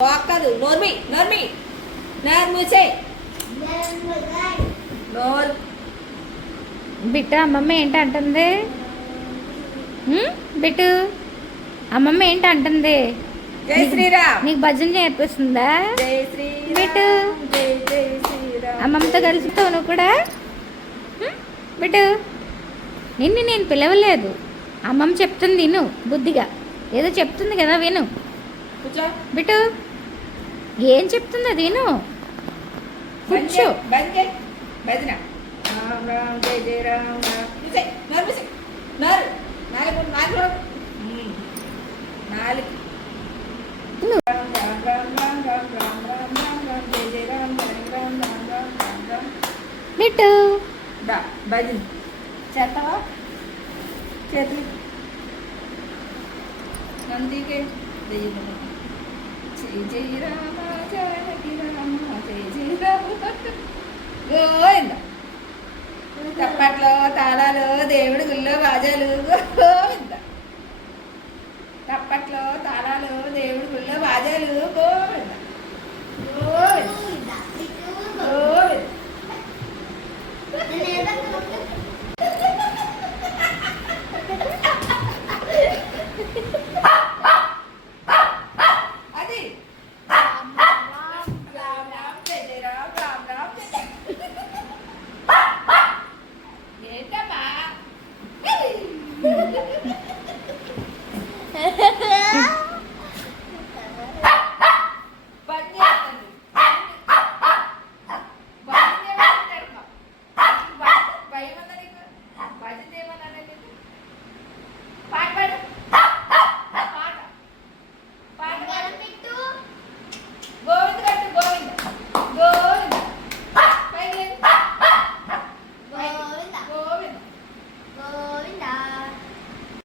కాదు నోర్మి నోర్మి నోరు మూసే నోరు బిట్టు అమ్మమ్మ ఏంటి అంటుంది బిట్టు అమ్మమ్మ ఏంటి అంటుంది జై శ్రీరామ్ నీకు భజన నేర్పిస్తుందా జై శ్రీరామ్ బిట్టు జై జై శ్రీరామ్ అమ్మమ్మతో కలిసిపోతావు నువ్వు కూడా బిట్టు నిన్ను నేను పిలవలేదు అమ్మమ్మ చెప్తుంది విను బుద్ధిగా ఏదో చెప్తుంది కదా విను కూర్చో బిట్టు ఏం చెప్తుంది అది విను కూర్చో బంద్ భజన రామ్ రామ్ జై జై రామ్ రామ్ మూసే నోరు మూసే నోరు నాలుగు నాలుగు నాలుగు రామ్ రామ్ రామ్ రామ్ రామ్ రామ్ రామ్ రామ్ రామ్ జై జై రామ్ రామ్ రామ్ రామ్ రామ్ రామ్ రామ్ బిట్టు దా భజన చేస్తావా చేతులు నందికే దెయ్యం జై జై రామ జానకి రామ జై జై రామ గోవింద తప్పట్లో తాళాలు దేవుడి గుళ్ళో బాజాలు గోవింద